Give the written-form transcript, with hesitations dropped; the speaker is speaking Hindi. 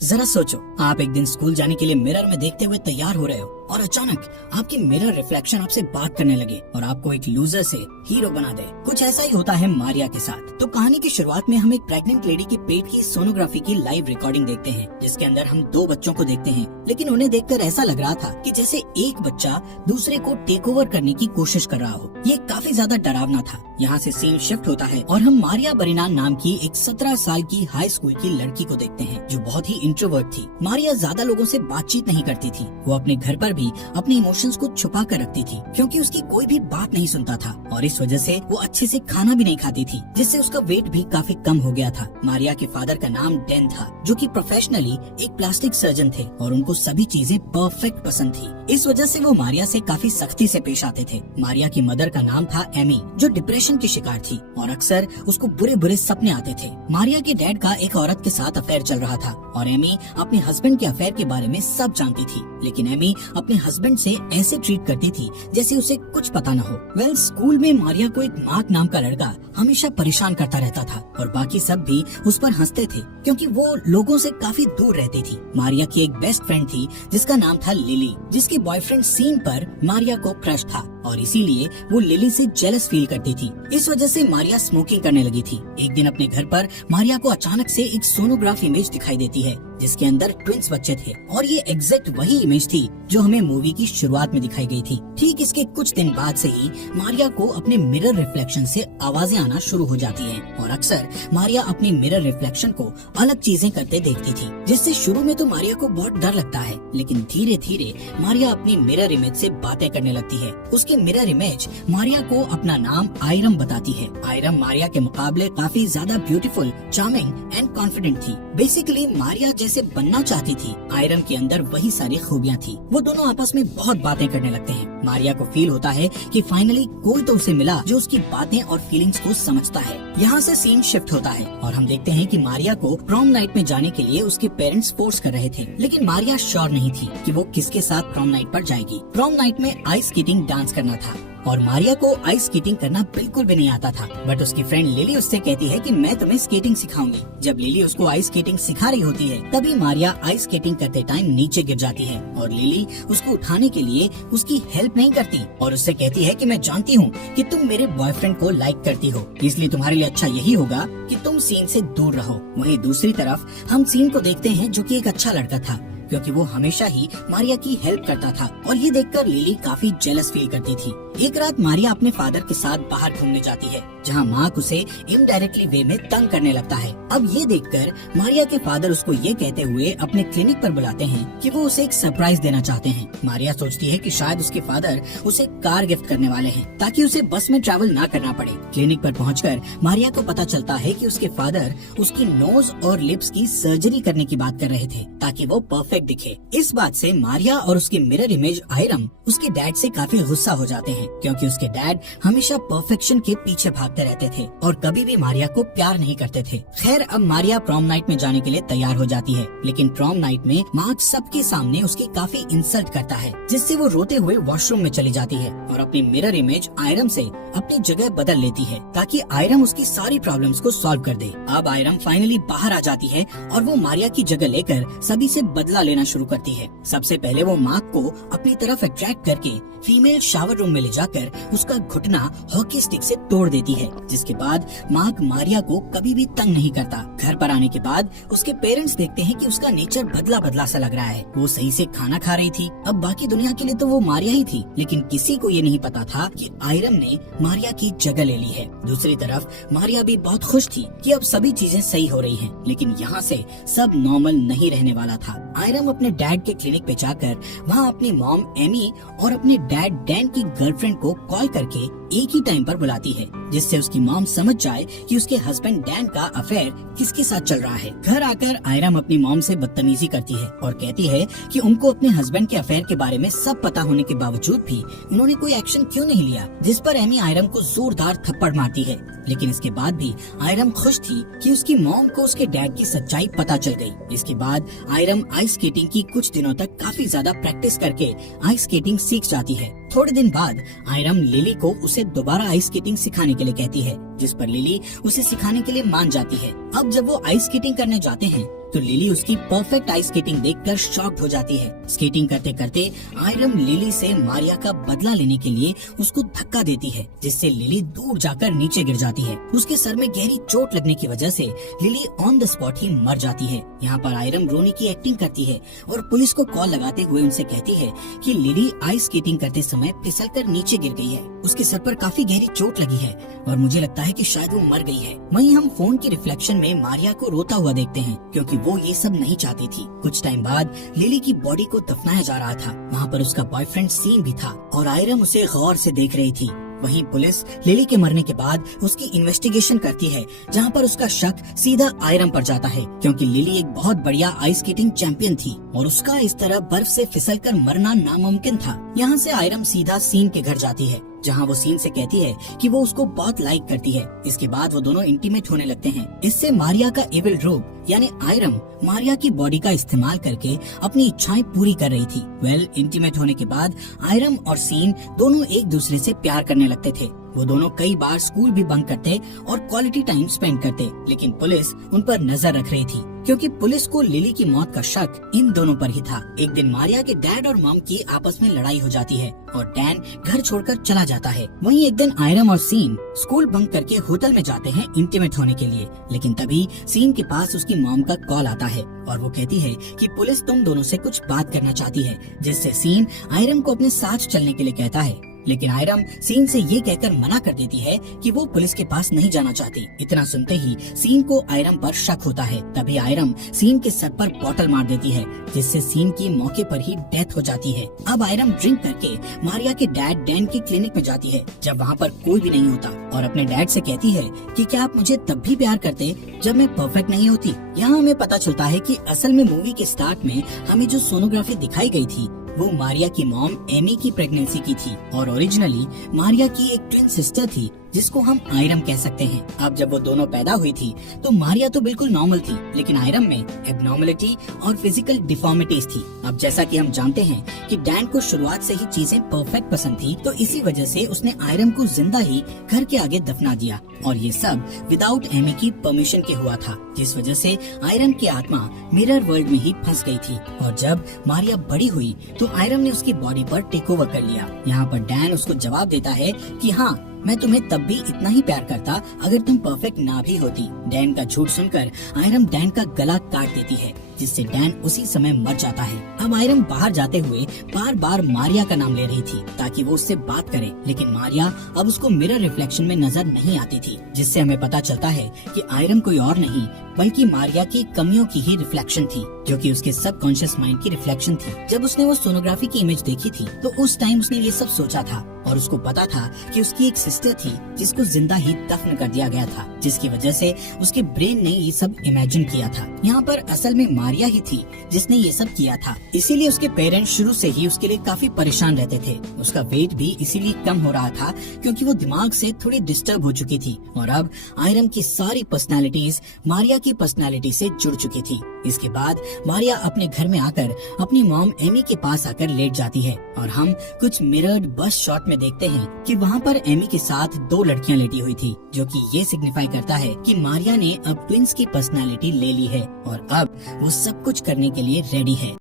जरा सोचो, आप एक दिन स्कूल जाने के लिए मिरर में देखते हुए तैयार हो रहे हो और अचानक आपकी मिरर रिफ्लेक्शन आपसे बात करने लगे और आपको एक लूजर से हीरो बना दे। कुछ ऐसा ही होता है मारिया के साथ। तो कहानी की शुरुआत में हम एक प्रेग्नेंट लेडी के पेट की सोनोग्राफी की लाइव रिकॉर्डिंग देखते हैं, जिसके अंदर हम 2 बच्चों को देखते हैं, लेकिन उन्हें देखकर ऐसा लग रहा था कि जैसे एक बच्चा दूसरे को टेक ओवर करने की कोशिश कर रहा हो। ये काफी ज्यादा डरावना था। यहाँ से सीन शिफ्ट होता है और हम मारिया बरिनान नाम की एक 17 साल की हाई स्कूल की लड़की को देखते हैं, जो बहुत ही इंट्रोवर्ट थी। मारिया ज्यादा लोगों से बातचीत नहीं करती थी। वो अपने घर पर भी अपने इमोशंस को छुपा कर रखती थी, क्योंकि उसकी कोई भी बात नहीं सुनता था और इस वजह से वो अच्छे से खाना भी नहीं खाती थी, जिससे उसका वेट भी काफी कम हो गया था। मारिया के फादर का नाम डैन था, जो कि प्रोफेशनली एक प्लास्टिक सर्जन थे और उनको सभी चीजें परफेक्ट पसंद थी। इस वजह से वो मारिया से काफी सख्ती से पेश आते थे। मारिया की मदर का नाम था एमी, जो डिप्रेशन की शिकार थी और अक्सर उसको बुरे बुरे सपने आते थे। मारिया के डैड का एक औरत के साथ अफेयर चल रहा था और एमी अपने हस्बैंड के अफेयर के बारे में सब जानती थी, लेकिन एमी अपने हस्बैंड से ऐसे ट्रीट करती थी जैसे उसे कुछ पता न हो। स्कूल में मारिया को एक मार्क नाम का लड़का हमेशा परेशान करता रहता था और बाकी सब भी उस पर हंसते थे, क्योंकि वो लोगों से काफी दूर रहती थी। मारिया की एक बेस्ट फ्रेंड थी जिसका नाम था लिली, जिसके बॉयफ्रेंड सीन पर मारिया को क्रश था और इसीलिए वो लिली से जेलस फील करती थी। इस वजह से मारिया स्मोकिंग करने लगी थी। एक दिन अपने घर पर मारिया को अचानक से एक सोनोग्राफ इमेज दिखाई देती है, जिसके अंदर ट्विंस बच्चे थे और ये एग्जैक्ट वही इमेज थी जो हमें मूवी की शुरुआत में दिखाई गई थी। ठीक इसके कुछ दिन बाद से ही मारिया को अपने मिरर रिफ्लेक्शन से आवाजें आना शुरू हो जाती हैं और अक्सर मारिया अपनी मिरर रिफ्लेक्शन को अलग चीजें करते देखती थी, जिससे शुरू में तो मारिया को बहुत डर लगता है, लेकिन धीरे धीरे मारिया अपनी मिरर इमेज से बातें करने लगती है। उसके मिरर इमेज मारिया को अपना नाम आयरम बताती है। आयरम मारिया के मुकाबले काफी ज्यादा ब्यूटीफुल, चार्मिंग एंड कॉन्फिडेंट थी। बेसिकली मारिया जैसे बनना चाहती थी, आयरम के अंदर वही सारी खूबियाँ थी। वो दोनों आपस में बहुत बातें करने लगते हैं। मारिया को फील होता है कि फाइनली कोई तो उसे मिला जो उसकी बातें और फीलिंग्स को समझता है। यहाँ से सीन शिफ्ट होता है और हम देखते हैं कि मारिया को प्रॉम नाइट में जाने के लिए उसके पेरेंट्स फोर्स कर रहे थे, लेकिन मारिया श्योर नहीं थी कि वो किसके साथ प्रॉम नाइट पर जाएगी। प्रॉम नाइट में आइस स्केटिंग डांस करना था और मारिया को आइस स्केटिंग करना बिल्कुल भी नहीं आता था, बट उसकी फ्रेंड लिली उससे कहती है कि मैं तुम्हें स्केटिंग सिखाऊंगी। जब लिली उसको आइस स्केटिंग सिखा रही होती है, तभी मारिया आइस स्केटिंग करते टाइम नीचे गिर जाती है और लिली उसको उठाने के लिए उसकी हेल्प नहीं करती और उससे कहती है कि मैं जानती हूँ कि तुम मेरे बॉयफ्रेंड को लाइक करती हो, इसलिए तुम्हारे लिए अच्छा यही होगा कि तुम सीन से दूर रहो। वहीं दूसरी तरफ हम सीन को देखते हैं, जो कि एक अच्छा लड़का था, क्योंकि वो हमेशा ही मारिया की हेल्प करता था और ये देखकर लिली काफी जेलस फील करती थी। एक रात मारिया अपने फादर के साथ बाहर घूमने जाती है, जहाँ मार्क उसे इनडायरेक्टली वे में तंग करने लगता है। अब ये देखकर मारिया के फादर उसको ये कहते हुए अपने क्लिनिक पर बुलाते हैं कि वो उसे एक सरप्राइज देना चाहते हैं। मारिया सोचती है कि शायद उसके फादर उसे कार गिफ्ट करने वाले हैं, ताकि उसे बस में ट्रैवल ना करना पड़े। क्लिनिक पर पहुंचकर मारिया को पता चलता है कि उसके फादर उसकी नोज और लिप्स की सर्जरी करने की बात कर रहे थे, ताकि वो परफेक्ट दिखे। इस बात से मारिया और उसकी मिरर इमेज आयरम उसके डैड से काफी गुस्सा हो जाते हैं, क्योंकि उसके डैड हमेशा परफेक्शन के पीछे भागते रहते थे और कभी भी मारिया को प्यार नहीं करते थे। खैर, अब मारिया प्रॉम नाइट में जाने के लिए तैयार हो जाती है, लेकिन प्रॉम नाइट में मार्क सबके सामने उसकी काफी इंसल्ट करता है, जिससे वो रोते हुए वॉशरूम में चली जाती है और अपनी मिरर इमेज आयरम से अपनी जगह बदल लेती है, ताकि आयरम उसकी सारी प्रॉब्लम्स को सॉल्व कर दे। अब आयरम फाइनली बाहर आ जाती है और वो मारिया की जगह लेकर सभी से बदला लेना शुरू करती है। सबसे पहले वो मार्क को अपनी तरफ अट्रैक्ट करके फीमेल शावर रूम में ले जाकर उसका घुटना हॉकी स्टिक से तोड़ देती है, जिसके बाद मार्क मारिया को कभी भी तंग नहीं करता। घर पर आने के बाद उसके पेरेंट्स देखते हैं कि उसका नेचर बदला बदला सा लग रहा है। वो सही से खाना खा रही थी। अब बाकी दुनिया के लिए तो वो मारिया ही थी, लेकिन किसी को ये नहीं पता था कि आयरम ने मारिया की जगह ले ली है। दूसरी तरफ मारिया भी बहुत खुश थी कि अब सभी चीजें सही हो रही हैं, लेकिन यहाँ से सब नॉर्मल नहीं रहने वाला था। आयरम अपने डैड के क्लिनिक पे जाकर वहाँ अपनी मॉम एमी और अपने डैड डैन की गर्लफ्रेंड को कॉल करके एक ही टाइम पर बुलाती है, जिससे उसकी मॉम समझ जाए कि उसके हस्बैंड डैन का अफेयर किसके साथ चल रहा है। घर आकर आयरम अपनी मॉम से बदतमीजी करती है और कहती है कि उनको अपने हस्बैंड के अफेयर के बारे में सब पता होने के बावजूद भी उन्होंने कोई एक्शन क्यों नहीं लिया, जिस पर एमी आयरम को जोरदार थप्पड़ मारती है। लेकिन इसके बाद भी आयरम खुश थी कि उसकी मॉम को उसके डैड की सच्चाई पता चल गई। इसके बाद आयरम आइस स्केटिंग की कुछ दिनों तक काफी ज्यादा प्रैक्टिस करके आइस स्केटिंग सीख जाती है। थोड़े दिन बाद आयरम लिली को उसे दोबारा आइस स्केटिंग सिखाने के लिए कहती है, जिस पर लिली उसे सिखाने के लिए मान जाती है। अब जब वो आइस स्केटिंग करने जाते हैं तो लिली उसकी परफेक्ट आइस स्केटिंग देखकर शॉक्ड हो जाती है। स्केटिंग करते करते आयरम लिली से मारिया का बदला लेने के लिए उसको धक्का देती है, जिससे लिली दूर जाकर नीचे गिर जाती है। उसके सर में गहरी चोट लगने की वजह से लिली ऑन द स्पॉट ही मर जाती है। यहाँ पर आयरम रोने की एक्टिंग करती है और पुलिस को कॉल लगाते हुए उनसे कहती है कि लिली आइस स्केटिंग करते समय फिसलकर नीचे गिर गई है। उसके सर पर काफी गहरी चोट लगी है और मुझे लगता है कि शायद वो मर गई है। वहीं हम फोन की रिफ्लेक्शन में मारिया को रोता हुआ देखते हैं, क्योंकि वो ये सब नहीं चाहती थी। कुछ टाइम बाद लिली की बॉडी को दफनाया जा रहा था। वहाँ पर उसका बॉयफ्रेंड सीन भी था और आयरम उसे गौर से देख रही थी। वहीं पुलिस लिली के मरने के बाद उसकी इन्वेस्टिगेशन करती है, जहां पर उसका शक सीधा आयरम पर जाता है, क्योंकि लिली एक बहुत बढ़िया आइस स्केटिंग चैंपियन थी और उसका इस तरह बर्फ से फिसलकर मरना नामुमकिन था। यहाँ से आयरम सीधा सीन के घर जाती है, जहाँ वो सीन से कहती है कि वो उसको बहुत लाइक करती है। इसके बाद वो दोनों इंटीमेट होने लगते हैं। इससे मारिया का इविल रूप यानी आयरम मारिया की बॉडी का इस्तेमाल करके अपनी इच्छाएं पूरी कर रही थी। इंटीमेट होने के बाद आयरम और सीन दोनों एक दूसरे से प्यार करने लगते थे। वो दोनों कई बार स्कूल भी बंक करते और क्वालिटी टाइम स्पेंड करते, लेकिन पुलिस उन पर नजर रख रही थी, क्योंकि पुलिस को लिली की मौत का शक इन दोनों पर ही था। एक दिन मारिया के डैड और मॉम की आपस में लड़ाई हो जाती है और डैन घर छोड़कर चला जाता है। वहीं एक दिन आयरम और सीन स्कूल बंक करके होटल में जाते हैं इंटीमेट होने के लिए, लेकिन तभी सीन के पास उसकी मॉम का कॉल आता है और वो कहती है कि पुलिस तुम दोनों से कुछ बात करना चाहती है, जिससे सीन आयरम को अपने साथ चलने के लिए कहता है। लेकिन आयरम सीन से ये कहकर मना कर देती है कि वो पुलिस के पास नहीं जाना चाहती। इतना सुनते ही सीन को आयरम पर शक होता है। तभी आयरम सीन के सर पर बॉटल मार देती है, जिससे सीन की मौके पर ही डेथ हो जाती है। अब आयरम ड्रिंक करके मारिया के डैड डैन के क्लिनिक में जाती है, जब वहाँ पर कोई भी नहीं होता, और अपने डैड से कहती है कि क्या आप मुझे तब भी प्यार करते जब मैं परफेक्ट नहीं होती। यहाँ हमें पता चलता है कि असल में मूवी के स्टार्ट में हमें जो सोनोग्राफी दिखाई गई थी वो मारिया की मॉम एमी की प्रेगनेंसी की थी और ओरिजिनली मारिया की एक ट्विन सिस्टर थी, जिसको हम आयरम कह सकते हैं। अब जब वो दोनों पैदा हुई थी तो मारिया तो बिल्कुल नॉर्मल थी, लेकिन आयरम में एबनॉर्मलिटी और फिजिकल डिफॉर्मिटीज थी। अब जैसा कि हम जानते हैं कि डैन को शुरुआत से ही चीजें परफेक्ट पसंद थी, तो इसी वजह से उसने आयरम को जिंदा ही घर के आगे दफना दिया, और ये सब विदाउट एमी की परमिशन के हुआ था, जिस वजह से आयरम की आत्मा मिरर वर्ल्ड में ही फंस गई थी। और जब मारिया बड़ी हुई तो आयरम ने उसकी बॉडी पर टेक ओवर कर लिया। यहाँ पर डैन उसको जवाब देता है कि हाँ, मैं तुम्हें तब भी इतना ही प्यार करता अगर तुम परफेक्ट ना भी होती। डैन का झूठ सुनकर आयरम डैन का गला काट देती है, जिससे डैन उसी समय मर जाता है। अब आयरम बाहर जाते हुए बार बार मारिया का नाम ले रही थी ताकि वो उससे बात करे, लेकिन मारिया अब उसको मिरर रिफ्लेक्शन में नजर नहीं आती थी, जिससे हमें पता चलता है कि आयरम कोई और नहीं बल्कि मारिया की कमियों की ही रिफ्लेक्शन थी, जो कि उसके सबकॉन्शियस माइंड की रिफ्लेक्शन थी। जब उसने वो सोनोग्राफी की इमेज देखी थी तो उस टाइम उसने ये सब सोचा था, और उसको पता था कि उसकी एक सिस्टर थी जिसको जिंदा ही दफन कर दिया गया था, जिसकी वजह से उसके ब्रेन ने ये सब इमेजिन किया था। यहाँ पर असल में मारिया ही थी जिसने ये सब किया था, इसीलिए उसके पेरेंट्स शुरू से ही उसके लिए काफी परेशान रहते थे। उसका वेट भी इसीलिए कम हो रहा था क्योंकि वो दिमाग से थोड़ी डिस्टर्ब हो चुकी थी, और अब आयरम की सारी पर्सनालिटीज मारिया की पर्सनालिटी से जुड़ चुकी थी। इसके बाद मारिया अपने घर में आकर अपनी मॉम एमी के पास आकर लेट जाती है, और हम कुछ मिरर्ड बस शॉट में देखते हैं कि वहाँ पर एमी के साथ 2 लड़कियां लेटी हुई थी, जो कि ये सिग्निफाई करता है कि मारिया ने अब ट्विंस की पर्सनालिटी ले ली है और अब वो सब कुछ करने के लिए रेडी है।